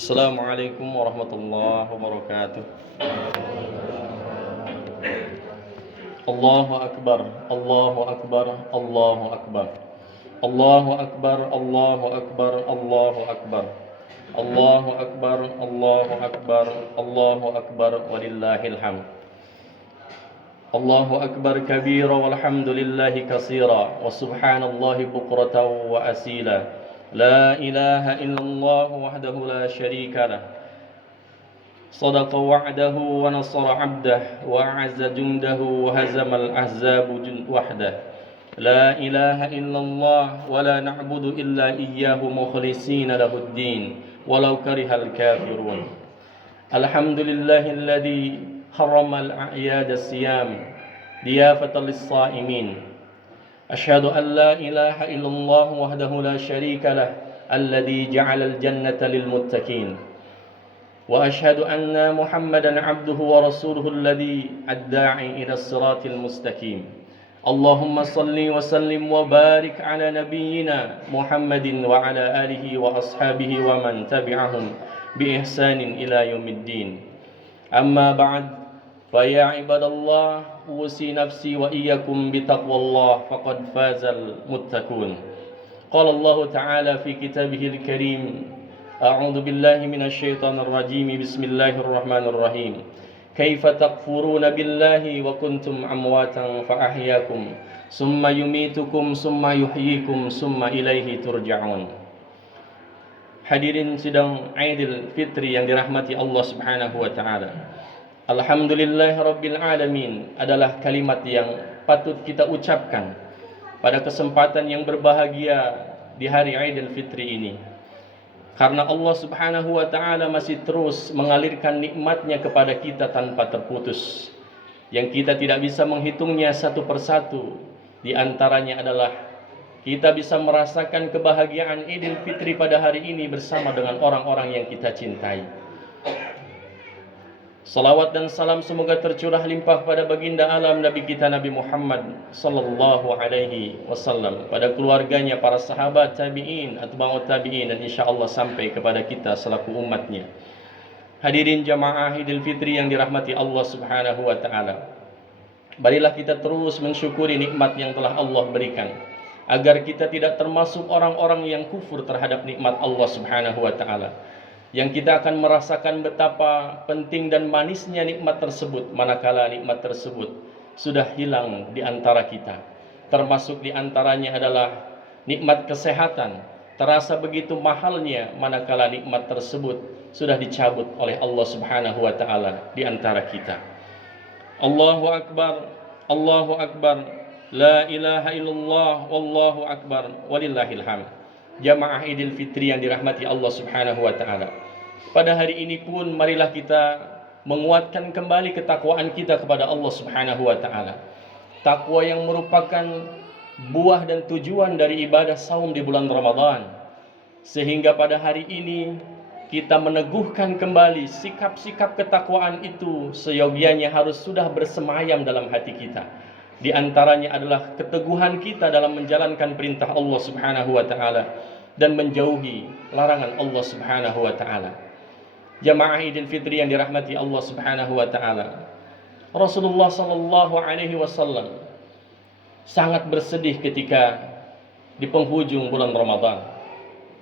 Assalamualaikum warahmatullahi wabarakatuh. Allahu akbar, Allahu akbar, Allahu akbar. Allahu akbar, Allahu akbar, Allahu akbar. Allahu akbar, Allahu akbar, Allahu akbar, walillahil hamd. Allahu akbar kabira walhamdulillahi katsira wa subhanallahi bukratan wa asila. La ilaha illallah wahdahu la syarika lah. صدق وعده ونصر عبده وأعز جنده وهزم الأحزاب وحده. لا إله إلا الله ولا نعبد إلا إياه مخلصين له الدين ولو كره الكافرون. الحمد لله الذي حرم الأعياد الصيام ضيافة للصائمين. أشهد أن لا إله إلا الله وحده لا شريك له الذي جعل الجنة للمتقين. وأشهد أن محمدا عبده ورسوله الذي الداعي إلى الصراط المستقيم. اللهم صل وسلم وبارك على نبينا محمد وعلى آله وأصحابه ومن تبعهم بإحسان إلى يوم الدين. أما بعد، فيا عباد الله، أوصي نفسي وإياكم بتقوى الله فقد فاز المتقون. قال الله تعالى في كتابه الكريم: أعوذ بالله من الشيطان الرجيم بسم الله الرحمن الرحيم كيف تكفرون بالله وكنتم أمواتا فأحياكم ثم يميتكم ثم يحييكم ثم إليه ترجعون. Hadirin sidang Aidil Fitri yang dirahmati Allah Subhanahu wa taala. Alhamdulillah Rabbil Alamin adalah kalimat yang patut kita ucapkan pada kesempatan yang berbahagia di hari Aidil Fitri ini. Karena Allah Subhanahu wa ta'ala masih terus mengalirkan nikmatnya kepada kita tanpa terputus, yang kita tidak bisa menghitungnya satu persatu. Di antaranya adalah kita bisa merasakan kebahagiaan Idul Fitri pada hari ini bersama dengan orang-orang yang kita cintai. Salawat dan salam semoga tercurah limpah pada baginda alam Nabi kita Nabi Muhammad sallallahu alaihi wasallam, pada keluarganya, para sahabat, tabi'in, atba'ut tabi'in, dan insyaallah sampai kepada kita selaku umatnya. Hadirin jamaah Idul Fitri yang dirahmati Allah Subhanahu wa taala. Marilah kita terus mensyukuri nikmat yang telah Allah berikan, agar kita tidak termasuk orang-orang yang kufur terhadap nikmat Allah Subhanahu wa taala. Yang kita akan merasakan betapa penting dan manisnya nikmat tersebut manakala nikmat tersebut sudah hilang di antara kita. Termasuk di antaranya adalah nikmat kesehatan. Terasa begitu mahalnya manakala nikmat tersebut sudah dicabut oleh Allah Subhanahu wa taala di antara kita. Allahu akbar, Allahu akbar, la ilaha illallah, wallahu akbar, walillahil hamd. Jamaah Idul Fitri yang dirahmati Allah Subhanahu wa taala. Pada hari ini pun marilah kita menguatkan kembali ketakwaan kita kepada Allah Subhanahu wa taala. Takwa yang merupakan buah dan tujuan dari ibadah saum di bulan Ramadan. Sehingga pada hari ini kita meneguhkan kembali sikap-sikap ketakwaan itu seyogianya harus sudah bersemayam dalam hati kita. Di antaranya adalah keteguhan kita dalam menjalankan perintah Allah Subhanahu wa taala dan menjauhi larangan Allah Subhanahu wa taala. Jamaah Idul Fitri yang dirahmati Allah Subhanahu wa taala. Rasulullah sallallahu alaihi wasallam sangat bersedih ketika di penghujung bulan Ramadan.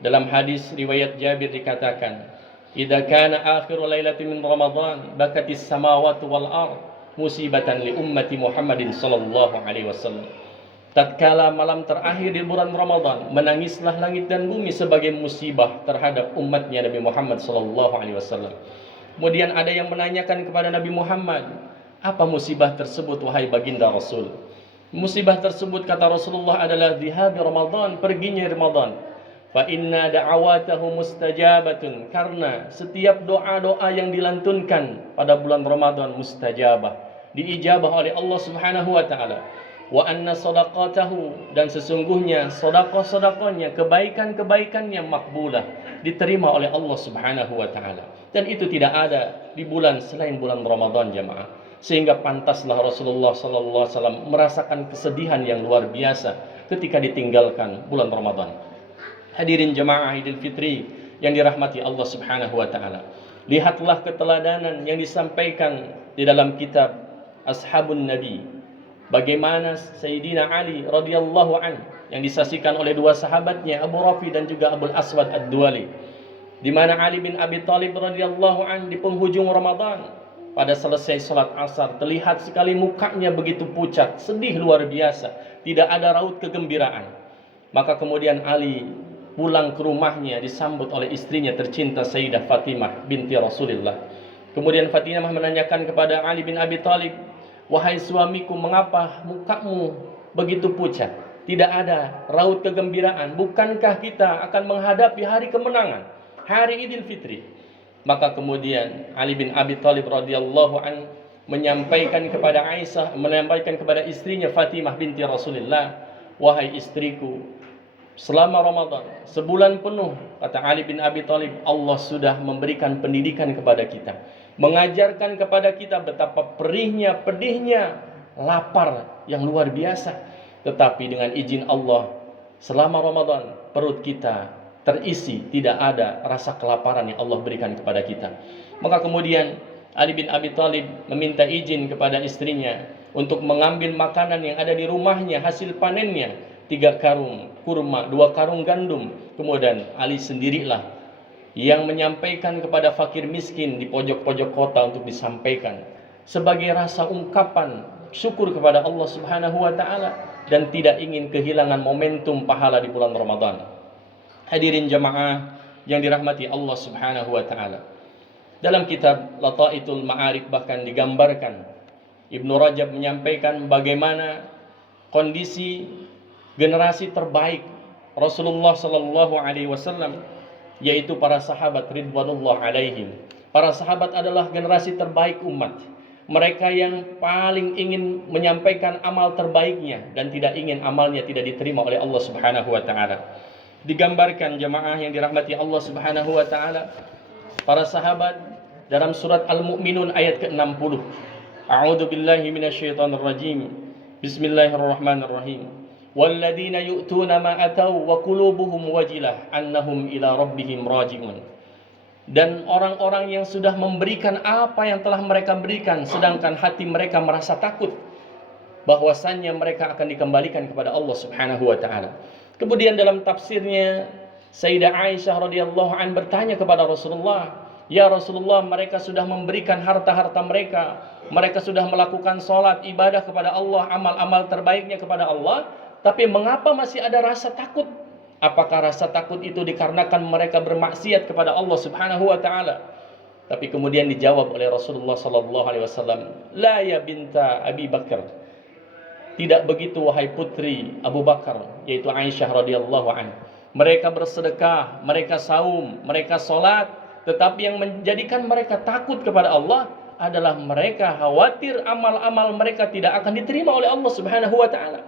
Dalam hadis riwayat Jabir dikatakan, "Idza kana akhiru lailatin min Ramadan bakatis samawati wal ardh musibatan li ummati Muhammadin sallallahu alaihi wasallam." Tatkala malam terakhir di bulan Ramadan, menangislah langit dan bumi sebagai musibah terhadap umatnya Nabi Muhammad sallallahu alaihi wasallam. Kemudian ada yang menanyakan kepada Nabi Muhammad, apa musibah tersebut wahai baginda Rasul? Musibah tersebut, kata Rasulullah, adalah dhihabi Ramadan, perginya Ramadan. Fa inna da'awatahu mustajabatun, karena setiap doa-doa yang dilantunkan pada bulan Ramadan mustajabah, diijabah oleh Allah Subhanahu wa taala. Wa anna sadaqatahu, dan sesungguhnya sedekah-sedekahnya, kebaikan-kebaikannya makbulah, diterima oleh Allah Subhanahu wa taala. Dan itu tidak ada di bulan selain bulan Ramadan, jamaah. Sehingga pantaslah Rasulullah sallallahu alaihi wasallam merasakan kesedihan yang luar biasa ketika ditinggalkan bulan Ramadan. Hadirin jamaah Idul Fitri yang dirahmati Allah Subhanahu wa taala. Lihatlah keteladanan yang disampaikan di dalam kitab Ashabun Nabi. Bagaimana Sayyidina Ali radhiyallahu an yang disaksikan oleh dua sahabatnya Abu Rafi dan juga Abul Aswad Ad-Duali, di mana Ali bin Abi Thalib radhiyallahu an di penghujung Ramadan pada selesai salat asar terlihat sekali mukanya begitu pucat, sedih luar biasa, tidak ada raut kegembiraan. Maka kemudian Ali pulang ke rumahnya disambut oleh istrinya tercinta Sayyidah Fatimah binti Rasulullah. Kemudian Fatimah menanyakan kepada Ali bin Abi Thalib, "Wahai suamiku, mengapa mukamu begitu pucat? Tidak ada raut kegembiraan. Bukankah kita akan menghadapi hari kemenangan, hari Idul Fitri?" Maka kemudian Ali bin Abi Thalib radhiyallahu an menyampaikan kepada Aisyah, menyampaikan kepada istrinya Fatimah binti Rasulullah, "Wahai istriku, selama Ramadan sebulan penuh," kata Ali bin Abi Thalib, "Allah sudah memberikan pendidikan kepada kita, mengajarkan kepada kita betapa perihnya, pedihnya lapar yang luar biasa. Tetapi dengan izin Allah, selama Ramadan perut kita terisi, tidak ada rasa kelaparan yang Allah berikan kepada kita." Maka kemudian Ali bin Abi Thalib meminta izin kepada istrinya untuk mengambil makanan yang ada di rumahnya, hasil panennya, 3 karung kurma, 2 karung gandum. Kemudian Ali sendirilah yang menyampaikan kepada fakir miskin di pojok-pojok kota untuk disampaikan sebagai rasa ungkapan syukur kepada Allah Subhanahu wa taala dan tidak ingin kehilangan momentum pahala di bulan Ramadan. Hadirin jamaah yang dirahmati Allah Subhanahu wa taala. Dalam kitab Lataitul Ma'arif bahkan digambarkan, Ibnu Rajab menyampaikan bagaimana kondisi generasi terbaik Rasulullah sallallahu alaihi wasallam, yaitu para sahabat ridwanullah alaihim. Para sahabat adalah generasi terbaik umat. Mereka yang paling ingin menyampaikan amal terbaiknya dan tidak ingin amalnya tidak diterima oleh Allah Subhanahu wa taala. Digambarkan jemaah yang dirahmati Allah Subhanahu wa taala, para sahabat dalam surat Al-Mu'minun ayat ke-60. A'udzu billahi minasyaitonir rajim. Bismillahirrahmanirrahim. Walladzina yu'tuna ma ataw wa qulubuhum wajilah annahum ila rabbihim raji'un. Dan orang-orang yang sudah memberikan apa yang telah mereka berikan sedangkan hati mereka merasa takut bahwasannya mereka akan dikembalikan kepada Allah Subhanahu wa taala. Kemudian dalam tafsirnya Sayyidah Aisyah radhiyallahu an bertanya kepada Rasulullah, "Ya Rasulullah, mereka sudah memberikan harta-harta mereka, mereka sudah melakukan salat, ibadah kepada Allah, amal-amal terbaiknya kepada Allah, tapi mengapa masih ada rasa takut? Apakah rasa takut itu dikarenakan mereka bermaksiat kepada Allah Subhanahu wa taala?" Tapi kemudian dijawab oleh Rasulullah sallallahu alaihi wasallam, "La ya binta Abi Bakar." Tidak begitu wahai putri Abu Bakar, yaitu Aisyah radhiyallahu anha. Mereka bersedekah, mereka saum, mereka salat, tetapi yang menjadikan mereka takut kepada Allah adalah mereka khawatir amal-amal mereka tidak akan diterima oleh Allah Subhanahu wa taala.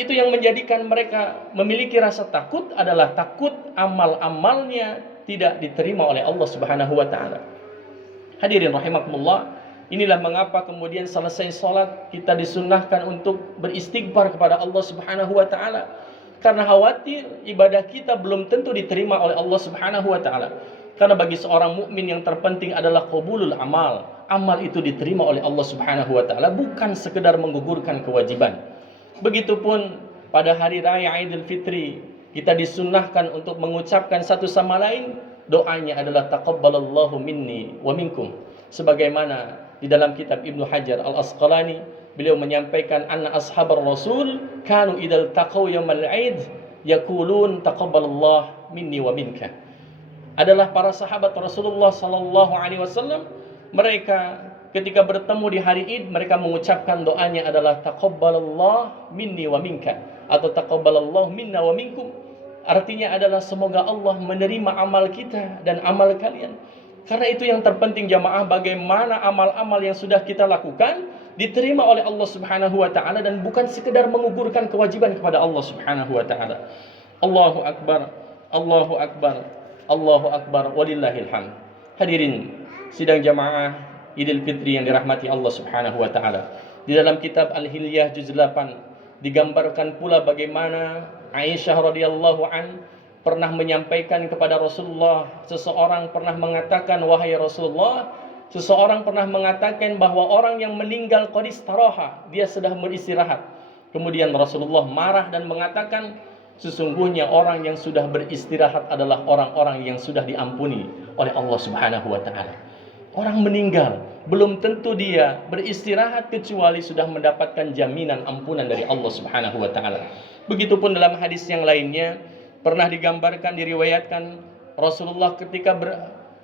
Itu yang menjadikan mereka memiliki rasa takut adalah takut amal-amalnya tidak diterima oleh Allah Subhanahu wa taala. Hadirin rahimakumullah, inilah mengapa kemudian selesai sholat kita disunnahkan untuk beristighfar kepada Allah Subhanahu wa taala, karena khawatir ibadah kita belum tentu diterima oleh Allah Subhanahu wa taala. Karena bagi seorang mukmin yang terpenting adalah qabulul amal. Amal itu diterima oleh Allah Subhanahu wa taala, bukan sekedar menggugurkan kewajiban. Begitupun pada hari raya Idul Fitri, kita disunnahkan untuk mengucapkan satu sama lain, doanya adalah taqabbalallahu minni wa minkum. Sebagaimana di dalam kitab Ibnu Hajar Al-Asqalani, beliau menyampaikan anna ashabar rasul kanu idal taqaw yaumal aid yaqulun taqabbalallahu minni wa minka. Adalah para sahabat Rasulullah sallallahu alaihi wasallam, mereka ketika bertemu di hari Id, mereka mengucapkan doanya adalah taqabbalallahu minni wa minka atau taqabbalallahu minna wa minkum. Artinya adalah semoga Allah menerima amal kita dan amal kalian. Karena itu yang terpenting jamaah, bagaimana amal-amal yang sudah kita lakukan diterima oleh Allah Subhanahu wa taala dan bukan sekedar menggugurkan kewajiban kepada Allah Subhanahu wa taala. Allahu akbar, Allahu akbar, Allahu akbar, walillahil hamd. Hadirin sidang jamaah Idul Fitri yang dirahmati Allah Subhanahu wa taala. Di dalam kitab Al-Hilyah juz 8 digambarkan pula bagaimana Aisyah radhiyallahu an pernah menyampaikan kepada Rasulullah, seseorang pernah mengatakan, wahai Rasulullah, seseorang pernah mengatakan bahwa orang yang meninggal qad istaraha, dia sudah beristirahat. Kemudian Rasulullah marah dan mengatakan, sesungguhnya orang yang sudah beristirahat adalah orang-orang yang sudah diampuni oleh Allah Subhanahu wa taala. Orang meninggal belum tentu dia beristirahat kecuali sudah mendapatkan jaminan ampunan dari Allah Subhanahu wa taala. Begitupun dalam hadis yang lainnya pernah digambarkan, diriwayatkan Rasulullah ketika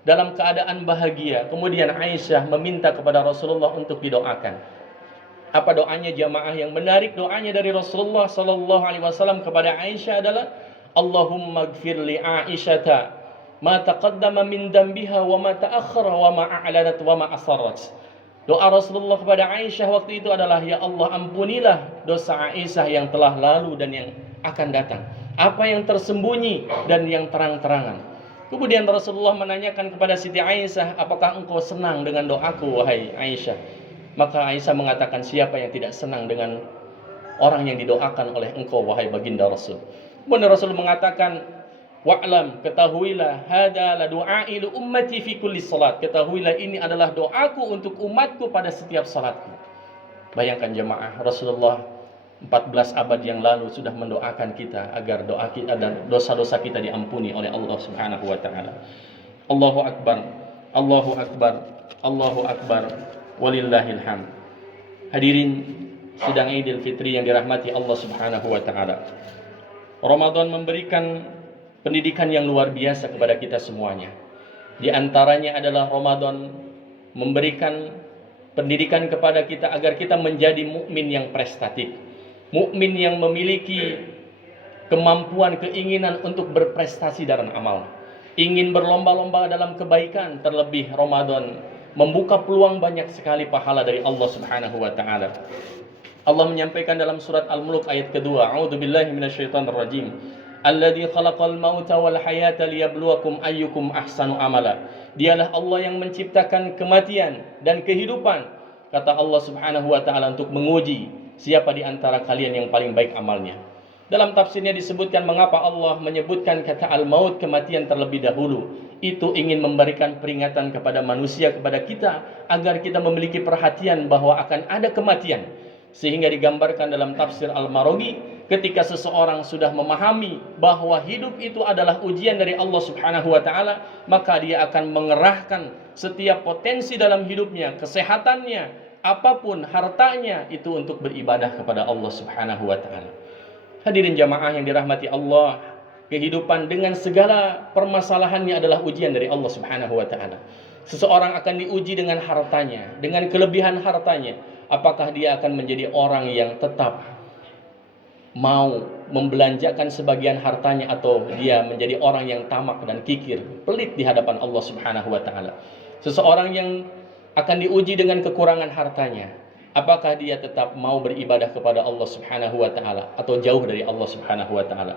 dalam keadaan bahagia, kemudian Aisyah meminta kepada Rasulullah untuk didoakan. Apa doanya jamaah? Yang menarik doanya dari Rasulullah sallallahu alaihi wasallam kepada Aisyah adalah, Allahumma ighfir li Aisyata ma taqaddama min dambiha wa ma ta'akhkhara wa ma a'lanat wa ma asarrat. Doa Rasulullah kepada Aisyah waktu itu adalah, ya Allah, ampunilah dosa Aisyah yang telah lalu dan yang akan datang, apa yang tersembunyi dan yang terang-terangan. Kemudian Rasulullah menanyakan kepada Siti Aisyah, apakah engkau senang dengan doaku wahai Aisyah? Maka Aisyah mengatakan, siapa yang tidak senang dengan orang yang didoakan oleh engkau wahai baginda Rasul. Kemudian Rasul mengatakan, wa'lam, ketahuilah, hada la du'ai li ummati fi kulli salat. Ketahuilah ini adalah doaku untuk umatku pada setiap salatku. Bayangkan jemaah, Rasulullah 14 abad yang lalu sudah mendoakan kita agar doa kita dan dosa-dosa kita diampuni oleh Allah Subhanahu wa taala. Allahu akbar. Allahu akbar. Allahu akbar. Walillahil hamd. Hadirin sidang Idul Fitri yang dirahmati Allah Subhanahu wa taala. Ramadan memberikan pendidikan yang luar biasa kepada kita semuanya. Di antaranya adalah Ramadan memberikan pendidikan kepada kita agar kita menjadi mukmin yang prestatif, mukmin yang memiliki kemampuan, keinginan untuk berprestasi dalam amal, ingin berlomba-lomba dalam kebaikan. Terlebih Ramadan membuka peluang banyak sekali pahala dari Allah Subhanahu wa taala. Allah menyampaikan dalam surat Al-Mulk ayat kedua, A'udzubillahi minasyaitonirrajim. Alladzi khalaqal mauta wal hayata liyabluwakum ayyukum ahsanu amala. Dialah Allah yang menciptakan kematian dan kehidupan, kata Allah Subhanahu wa taala, untuk menguji siapa di antara kalian yang paling baik amalnya. Dalam tafsirnya disebutkan mengapa Allah menyebutkan kata al-maut, kematian, terlebih dahulu. Itu ingin memberikan peringatan kepada manusia, kepada kita, agar kita memiliki perhatian bahwa akan ada kematian. Sehingga digambarkan dalam tafsir Al-Maraghi, ketika seseorang sudah memahami bahwa hidup itu adalah ujian dari Allah Subhanahu wa taala, maka dia akan mengerahkan setiap potensi dalam hidupnya, kesehatannya, apapun hartanya, itu untuk beribadah kepada Allah Subhanahu wa taala. Hadirin jamaah yang dirahmati Allah, kehidupan dengan segala permasalahannya adalah ujian dari Allah Subhanahu wa taala. Seseorang akan diuji dengan hartanya, dengan kelebihan hartanya. Apakah dia akan menjadi orang yang tetap mau membelanjakan sebagian hartanya, atau dia menjadi orang yang tamak dan kikir, pelit di hadapan Allah Subhanahu wa taala. Seseorang yang akan diuji dengan kekurangan hartanya, apakah dia tetap mau beribadah kepada Allah Subhanahu wa taala atau jauh dari Allah Subhanahu wa taala.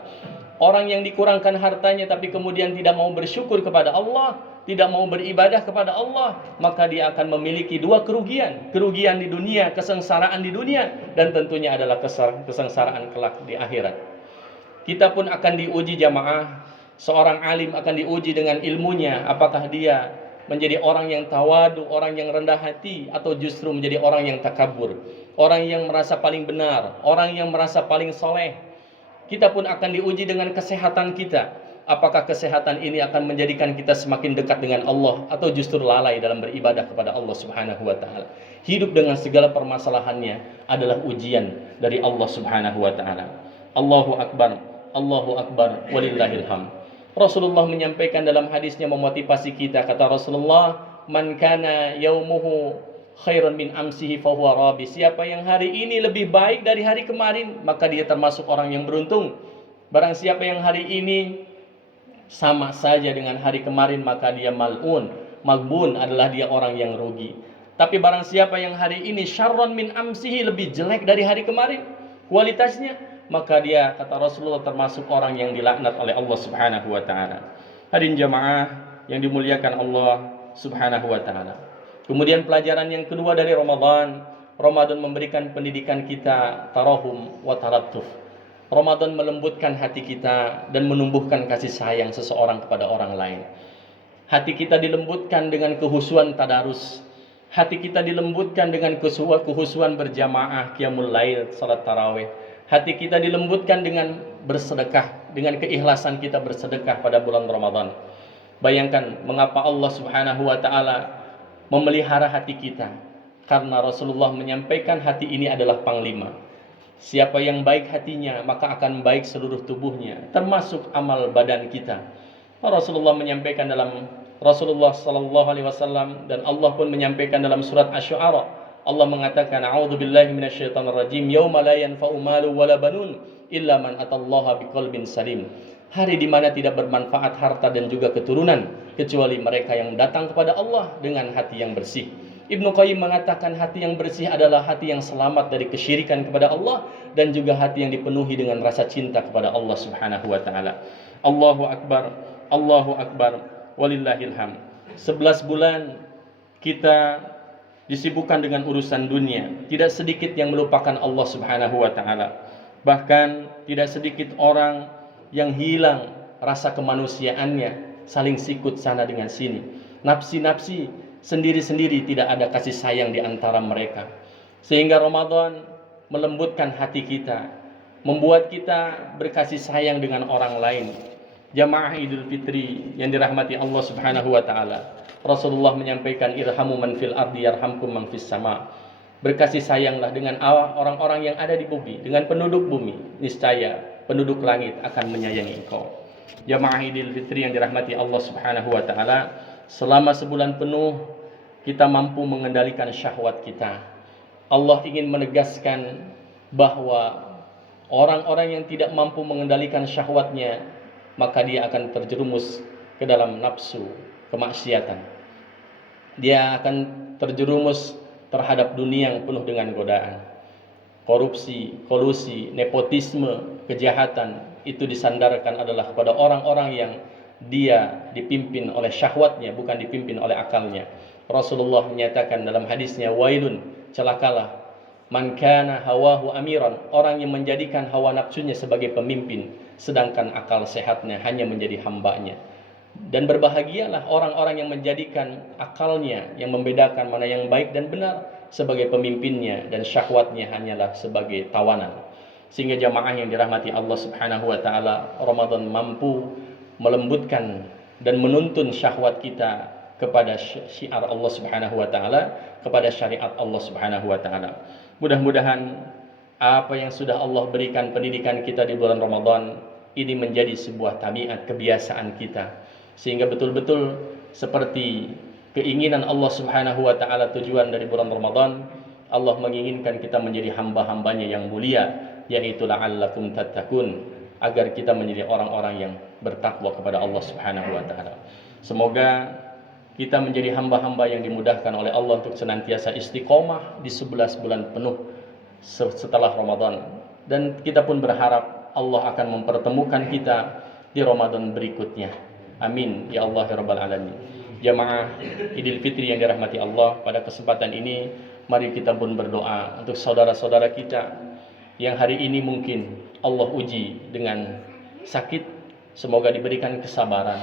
Orang yang dikurangkan hartanya tapi kemudian tidak mau bersyukur kepada Allah, tidak mau beribadah kepada Allah, maka dia akan memiliki dua kerugian. Kerugian di dunia, kesengsaraan di dunia, dan tentunya adalah kesengsaraan kelak di akhirat. Kita pun akan diuji jamaah. Seorang alim akan diuji dengan ilmunya, apakah dia menjadi orang yang tawadu, orang yang rendah hati, atau justru menjadi orang yang takabur, orang yang merasa paling benar, orang yang merasa paling soleh. Kita pun akan diuji dengan kesehatan kita. Apakah kesehatan ini akan menjadikan kita semakin dekat dengan Allah, atau justru lalai dalam beribadah kepada Allah Subhanahu wa taala. Hidup dengan segala permasalahannya adalah ujian dari Allah Subhanahu wa taala. Allahu akbar, Allahu akbar, walillahil hamd. Rasulullah menyampaikan dalam hadisnya, memotivasi kita, kata Rasulullah, man kana yaumuhu khairan min amsihi fahuwa rabi. Siapa yang hari ini lebih baik dari hari kemarin, maka dia termasuk orang yang beruntung. Barang siapa yang hari ini sama saja dengan hari kemarin, maka dia mal'un. Magbun adalah dia orang yang rugi. Tapi barang siapa yang hari ini syarron min amsihi, lebih jelek dari hari kemarin kualitasnya, maka dia, kata Rasulullah, termasuk orang yang dilaknat oleh Allah Subhanahu wa taala. Hadirin jamaah yang dimuliakan Allah Subhanahu wa taala. Kemudian pelajaran yang kedua dari Ramadan, Ramadan memberikan pendidikan kita tarahum wa tarattuf, Ramadan melembutkan hati kita dan menumbuhkan kasih sayang seseorang kepada orang lain. Hati kita dilembutkan dengan kehusuan tadarus. Hati kita dilembutkan dengan kehusuan berjamaah qiyamul lail, salat tarawih. Hati kita dilembutkan dengan bersedekah, dengan keikhlasan kita bersedekah pada bulan Ramadan. Bayangkan mengapa Allah Subhanahu wa taala memelihara hati kita. Karena Rasulullah menyampaikan hati ini adalah panglima. Siapa yang baik hatinya, maka akan baik seluruh tubuhnya, termasuk amal badan kita. Rasulullah menyampaikan dalam Rasulullah sallallahu alaihi wasallam, dan Allah pun menyampaikan dalam surat Asy-Syu'ara. Allah mengatakan, "A'udzubillahi minasyaitonirrajim, yauma la yanfa'u malu wala banun illa man atallaha biqalbin salim." Hari di mana tidak bermanfaat harta dan juga keturunan kecuali mereka yang datang kepada Allah dengan hati yang bersih. Ibnu Qayyim mengatakan hati yang bersih adalah hati yang selamat dari kesyirikan kepada Allah dan juga hati yang dipenuhi dengan rasa cinta kepada Allah Subhanahu wa taala. Allahu akbar, Allahu akbar, walillahil hamd. 11 bulan kita disibukkan dengan urusan dunia. Tidak sedikit yang melupakan Allah Subhanahu wa taala. Bahkan tidak sedikit orang yang hilang rasa kemanusiaannya, saling sikut sana dengan sini. Nafsi-nafsi sendiri-sendiri, tidak ada kasih sayang di antara mereka. Sehingga Ramadan melembutkan hati kita, membuat kita berkasih sayang dengan orang lain. Jamaah Idul Fitri yang dirahmati Allah Subhanahu wa taala. Rasulullah menyampaikan, irhamu man fil ardi yarhamkum man fis sama. Berkasih sayanglah dengan orang-orang yang ada di bumi, dengan penduduk bumi, niscaya penduduk langit akan menyayangi engkau. Jamaah Idul Fitri yang dirahmati Allah Subhanahu wa taala, selama sebulan penuh kita mampu mengendalikan syahwat kita. Allah ingin menegaskan bahwa orang-orang yang tidak mampu mengendalikan syahwatnya, maka dia akan terjerumus ke dalam nafsu kemaksiatan. Dia akan terjerumus terhadap dunia yang penuh dengan godaan. Korupsi, kolusi, nepotisme, kejahatan itu disandarkan adalah kepada orang-orang yang dia dipimpin oleh syahwatnya, bukan dipimpin oleh akalnya. Rasulullah menyatakan dalam hadisnya, wailun, celakalah man kana hawahu amiran, orang yang menjadikan hawa nafsunya sebagai pemimpin sedangkan akal sehatnya hanya menjadi hambanya. Dan berbahagialah orang-orang yang menjadikan akalnya yang membedakan mana yang baik dan benar sebagai pemimpinnya dan syahwatnya hanyalah sebagai tawanan. Sehingga jamaah yang dirahmati Allah Subhanahu wa taala, Ramadan mampu melembutkan dan menuntun syahwat kita kepada syiar Allah Subhanahu wa taala, kepada syariat Allah Subhanahu wa taala. Mudah-mudahan apa yang sudah Allah berikan pendidikan kita di bulan Ramadan ini menjadi sebuah tabiat kebiasaan kita, sehingga betul-betul seperti keinginan Allah Subhanahu wa taala. Tujuan dari bulan Ramadan, Allah menginginkan kita menjadi hamba-hambanya yang mulia, yaitu la'allakum tattaqun, agar kita menjadi orang-orang yang bertakwa kepada Allah Subhanahu wa taala. Semoga kita menjadi hamba-hamba yang dimudahkan oleh Allah untuk senantiasa istiqomah di 11 bulan penuh setelah Ramadan. Dan kita pun berharap Allah akan mempertemukan kita di Ramadan berikutnya. Amin ya Allah ya Rabbal Alamin. Jamaah Idul Fitri yang dirahmati Allah, pada kesempatan ini mari kita pun berdoa untuk saudara-saudara kita yang hari ini mungkin Allah uji dengan sakit. Semoga diberikan kesabaran,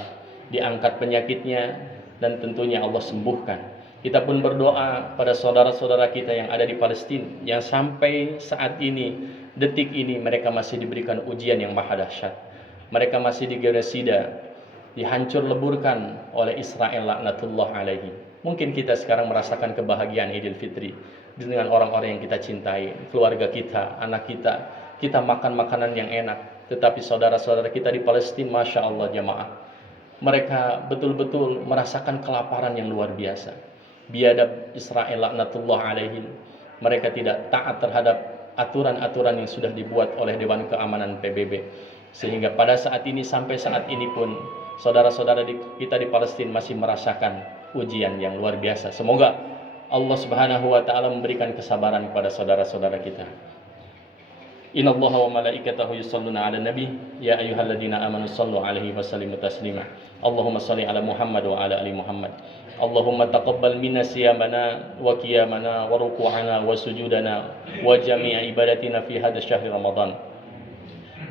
diangkat penyakitnya, dan tentunya Allah sembuhkan. Kita pun berdoa pada saudara-saudara kita yang ada di Palestina, yang sampai saat ini, detik ini, mereka masih diberikan ujian yang maha dahsyat. Mereka masih digenosida, dihancur leburkan oleh Israel laknatullah alaihi. Mungkin kita sekarang merasakan kebahagiaan Idul Fitri dengan orang-orang yang kita cintai, keluarga kita, anak kita. Kita makan makanan yang enak. Tetapi saudara-saudara kita di Palestina, Masya Allah jamaah, mereka betul-betul merasakan kelaparan yang luar biasa. Biadab Israel laknatullah alaihim. Mereka tidak taat terhadap aturan-aturan yang sudah dibuat oleh Dewan Keamanan PBB. Sehingga pada saat ini, sampai saat ini pun, saudara-saudara kita di Palestina masih merasakan ujian yang luar biasa. Semoga Allah Subhanahu wa taala memberikan kesabaran kepada saudara-saudara kita. Innallaha wa malaikatahu yusholluna 'alan nabi ya ayyuhalladzina amanu shallu 'alaihi wa sallimu taslima. Allahumma shalli 'ala Muhammad wa 'ala ali Muhammad. Allahumma taqabbal minna siyamana wa qiyamana wa ruku'ana wa sujudana wa jami'a ibadatina fi hadzal syahri Ramadan.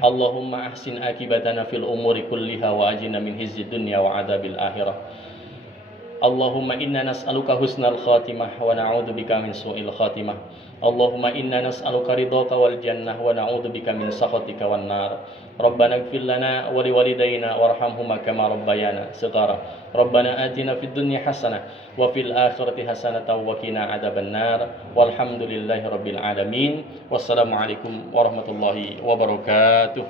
Allahumma ahsin akibatana fil umuri kulliha wa ajina min hizzid dunya wa adabil akhirah. Allahumma inna nas'aluka husnal khatimah wa na'udzubika min su'il khatimah. Allahumma inna nas'aluka ridhaka wal jannah wa na'udzubika min sakhatika wan nar. Rabbana ighfir lana wa liwalidayna warhamhuma kama rabbayana shighara. Rabbana atina fid dunya hasanah wa fil akhirati hasanatan wa qina adzaban nar. Walhamdulillahi rabbil alamin. Wassalamu alaikum warahmatullahi wabarakatuh.